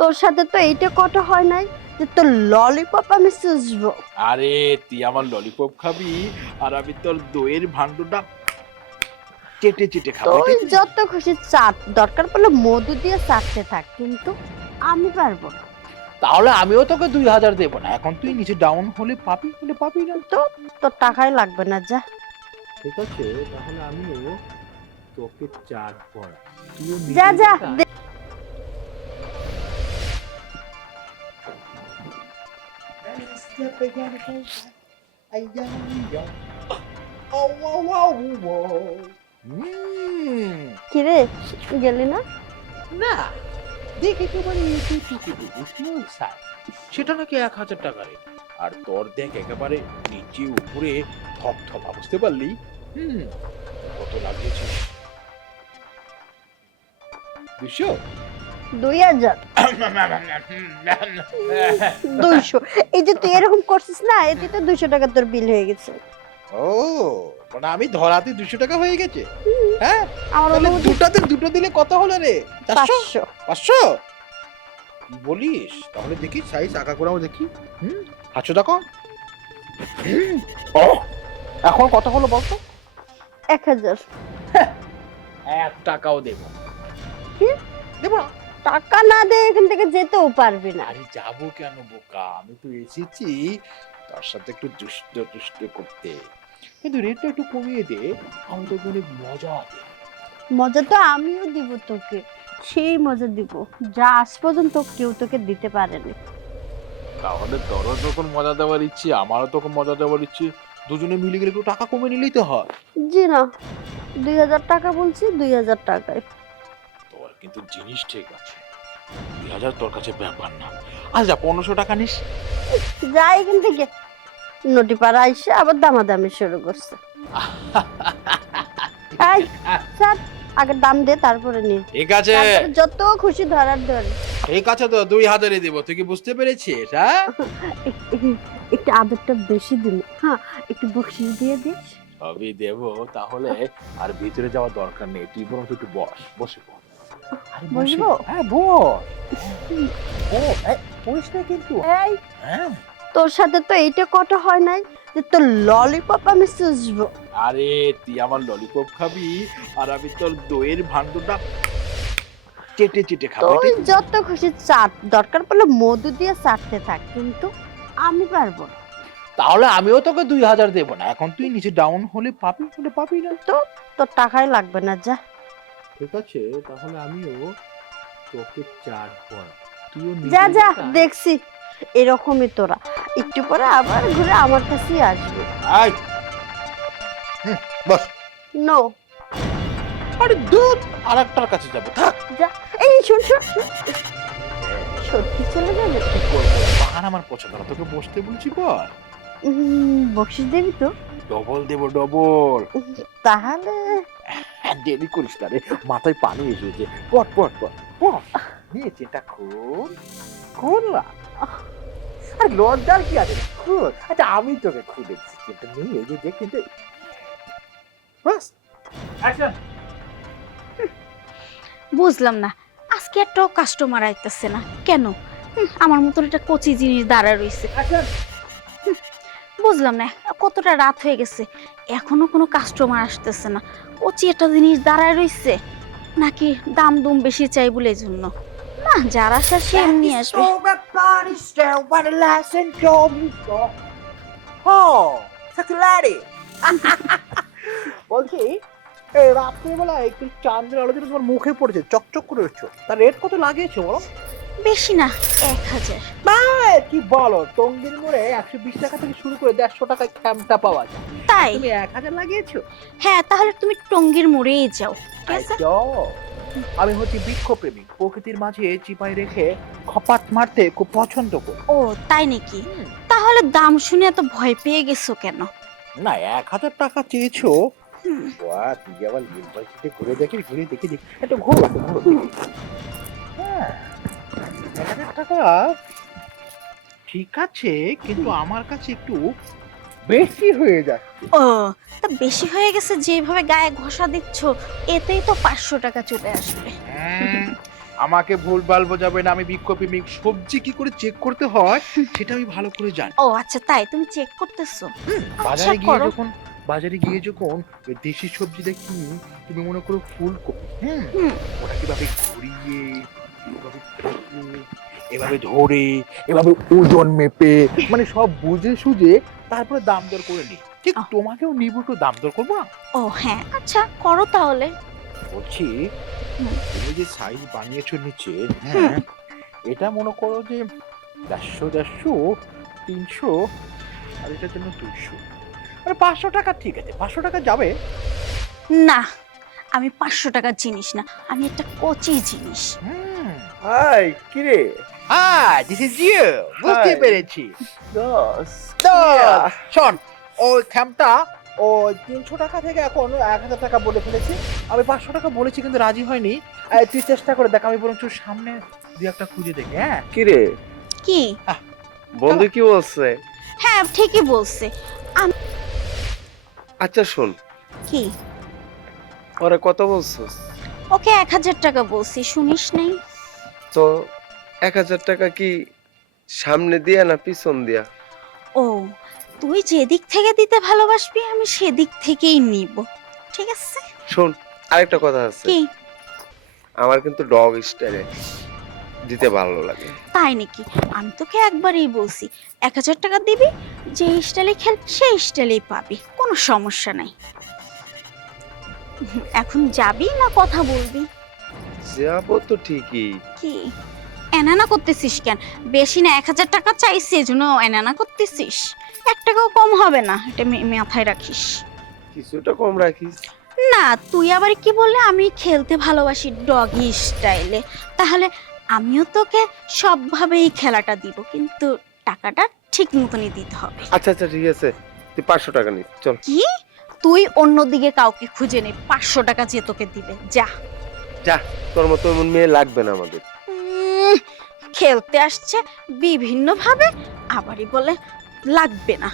তোর সাথে তো এইটা কথা হয় নাই যে তোর ললিপপ আমি চুষবো। আরে তুই আমার ললিপপ খাবি আর আমি তোর দইয়ের ভান্ডটা চেটে চেটে খাবো, তুই এটাই তো। যত খুশি চাট, দরকার পড়লে মধু দিয়ে চাটতে থাক, কিন্তু আমি পারবো না। তাহলে আমিও তোকে 2000 দেবো না, এখন তুই নিচে ডাউন হলে পাবি না। তো তোর টাকাই লাগবে না, যা। ঠিক আছে, তাহলে আমিও তোকে 4 পড়া, তুইও যা যা দে। কিরে গেলি না? না, দেখ একেবারে স্মল সাইজ, সেটা নাকি 1000 টাকা রে। আর তোর দেখ একেবারে নিচে উপরে থপথপা, বুঝতে পারলি? কত লাগিয়েছিস? 200? 2000? 200? এই যে তুই এরকম করছিস না, এতে তো 200 টাকা তোর বিল হয়ে গেছে। ও, মানে আমি ধরাতে 200 টাকা হয়ে গেছে? হ্যাঁ, আমার তাহলে অনুমতি দুটো দিলে কত হলো রে? 400? 500। 500 কি বলিস? তাহলে দেখি সাইজ আঁকা করাও দেখি। 500 টাকা। ও, এখন কত হলো বলতো? 1000। 1 টাকাও দেব কি? দেব না। টাকা না দে এখান থেকে যেতেও পারবি না। আরে যাবো কেন বোকা, আমি তো এসেছি তার সাথে একটু দুষ্ট করতে, কিন্তু রেটটা একটু কমিয়ে দে, আমি তো অনেক মজা দেব। মজা তো আমিও দিব তোকে, সেই মজা দিব যা আজ পর্যন্ত কেউ তোকে দিতে পারেনি। তাহলে তোরও যখন মজা দেওয়ার ইচ্ছে, আমারও তখন মজা দেওয়ার ইচ্ছে, দুজনে মিলে গেলে একটু টাকা কমে নিলেই তো হয়। জি না, 2000 টাকা বলছি, 2000 টাকায়। তোর কিন্তু জিনিস ঠিক আছে, 2000 তোর কাছে ব্যাপার না। আচ্ছা 1500 টাকা নিস। যাই এখান থেকে। নটিপাড়া আইসে আবার দামাদামি শুরু করছে। এই, ছাড়, আগে দাম দে তারপরে নি। ঠিক আছে, তারপরে যত খুশি ধরার ধর। ঠিক আছে, তো 2000-ই দেবো, তুই কি বুঝতে পেরেছিস? হ্যাঁ, একটু আদরটা বেশি দিন, হ্যাঁ, একটু বকশিস দিয়ে দিস। সবই দেবো, তাহলে আর ভিতরে যাওয়ার দরকার নেই, তুই বরং একটু বসে পড়। আরে বসবো? হ্যাঁ বস, বস না কিন্তু। এই, হ্যাঁ, তোর সাথে তো এইটা কথা হয় নাই যে তোর ললিপপ আমি চুষবো। আরে তুই আমার ললিপপ খাবি আর আমি তোর দইয়ের ভান্ডটা চেটে চেটে খাবো, তুই এটাই তো। যত খুশি চাট, দরকার পড়লে মধু দিয়ে চাটতে থাক, কিন্তু আমি পারবো না। তাহলে আমিও তোকে 2000 দেবো না, এখন তুই নিচে ডাউন হলে পাবি না। তো তোর টাকাই লাগবে না, যা। ঠিক আছে, তাহলে আমিও তোকে 4 পড়া, তুইও যা যা, নিজে দেখছি এরকমই তোরা একটু পরে আবার ঘুরে আমার কাছেই আসবে। আয়। বস। নো। আরে দুধ আরেকটার কাছে যাবো, থাক। যা। এই শোন শোন শোন। সত্যি চলে যাবে? কি করবো, পাহাড় আমার পছন্দ না, তোকে বসতে বলছি বল। বকশিস দিবি তো? ডবল দেবো, ডবল। তাহলে দেরি করিস না রে, মাথায় পানি এসেছে। পট নিয়েছে এটা, খুন না। আর লজ্জার কি আছে, খুন। আচ্ছা আমি তোকে খুলে দিচ্ছি, কিন্তু নিয়ে এই যে দেখ, কিন্তু বাস অ্যাকশন। বুঝলাম না, আজকে একটাও কাস্টমার আইতেছে না কেন? আমার মতন একটা কচি জিনিস দাঁড়া রইছে। বুঝলাম না, কতটা রাত হয়ে গেছে এখনো কোনো কাস্টমার আসতেছে না। কচি একটা জিনিস দাঁড়ায় রইছে, নাকি দাম দুম বেশি চাই বলে এই জন্য? না, যারা আসে সে এমনি আসবে। বলছি, এই রাত্রিবেলা একটু চাঁদের আলোচনা তোমার মুখে পড়েছে, চকচক করে উঠছো, তার রেট কত লাগিয়েছো বলো? বেশি না, 1000। কি বলো, টঙ্গির মোড়ে 120 টাকা থেকে শুরু করে 150 টাকায় খ্যামটা পাওয়া যায়, তাই? তুমি 1000 লাগিয়েছো? হ্যাঁ, তাহলে তুমি টঙ্গীর মোড়েই যাও, ঠিক আছে? আমি হচ্ছি বৃক্ষপ্রেমী, প্রকৃতির মাঝে চিপাই রেখে খপাত মারতে খুব পছন্দ করি। ও তাই নাকি? তাহলে দাম শুনে এত ভয় পেয়ে গেছো কেন? না, 1000 টাকা চেয়েছো। হুম, বাহ, তুই আবার ইউনিভার্সিটি ঘুরে দেখি একটু ঘুরো হ্যাঁ, 1000 টাকা ঠিক আছে, কিন্তু আমার কাছে একটু বেশি হয়ে যাচ্ছে। ও, তা বেশি হয়ে গেছে, যেভাবে গায়ে ঘষা দিচ্ছ এতেই তো 500 টাকা চলে আসবে। আমাকে ভুলভাল বোঝাবে না, আমি বৃক্ষপ্রেমিক। সবজি কি করে চেক করতে হয় সেটা আমি ভালো করে জানি। ও আচ্ছা, তাই তুমি চেক করতেছো? বাজারে গিয়ে করো। যখন ওই দেশি সবজিটা কিনি, তুমি মনে করো ফুলকপি, হুম। ওটা কিভাবে ঘুরিয়ে, এভাবে কেটে, এভাবে ধরে, এভাবে ওজন মেপে, মানে সব বুঝে সুঝে তারপরে দাম দর করে নি। ঠিক আহ। তোমাকেও নিব, একটু দাম দর করবো না? ও হ্যাঁ, আচ্ছা করো তাহলে। বলছি, হুম। তুমি যে সাইজ বানিয়েছো নিচে, হুম। এটা মনে করো যে 150, 300, আর এটার জন্য 200, মানে 500 টাকা। ঠিক আছে, 500 টাকা যাবে। না, আমি 500 টাকার জিনিস না, আমি একটা কচি জিনিস। হাই কিরে হ্যাঁ, দিস ইজ ইউ। বুঝতে Hi. পেরেছি। দোস্ত শোন, ওই খ্যামটা ও 300 টাকা থেকে এখন 1000 টাকা বলে ফেলেছি। আমি 500 টাকা বলেছি কিন্তু রাজি হয়নি। তুই চেষ্টা করে দেখ, আমি বরং সামনে দুই একটা খুঁজে দেখি। হ্যাঁ, কিরে কি? বন্ধু কি বলছে? হ্যাঁ ঠিকই বলছে। আচ্ছা শোন, কি? ওরে কত বলছস? ওকে 1000 টাকা বলছি, শুনিস নাই? তো 1000 টাকা কি সামনে দিয়া না পিছন দিয়া? ও, তুই যেদিক থেকে দিতে ভালোবাসবি আমি সেদিক থেকেই নিব, ঠিক আছে? শোন, আরেকটা কথা আছে, কি? আমার কিন্তু ডগ স্টাইলে দিতে ভালো লাগে। তাই নাকি? আমি তোকে একবারই বলছি 1000 টাকা দিবি, যে স্টাইলে খেলবি সেই স্টাইলেই পাবি, কোনো সমস্যা নাই। এখন যাবি না কথা বলবি? যাবো তো ঠিকই। কি এনানা করতেছিস কেন? বেশি না 1000 টাকা চাইছি, এজন্য এনানা করতেছিস? 1 টাকাও কম হবে না, এটা মাথায় রাখিস। কিছুটা কম রাখিস। না, তুই আবার কি বললে আমি খেলতে ভালোবাসি ডগি স্টাইলে, তাহলে আমিও তোকে সবভাবেই খেলাটা দিব, কিন্তু টাকাটা ঠিক মতনই দিতে হবে। আচ্ছা আচ্ছা ঠিক আছে, তুই 500 টাকা নিস, চল। কি? তুই অন্যদিকে কাউকে খুঁজে নে, 500 টাকা যে তোকে দিবে, যা। যা, তোর মতো এমন মেয়ে লাগবে না আমাদের। খেলতে আসছে বিভিন্ন ভাবে, আবারই বলে লাগবে না।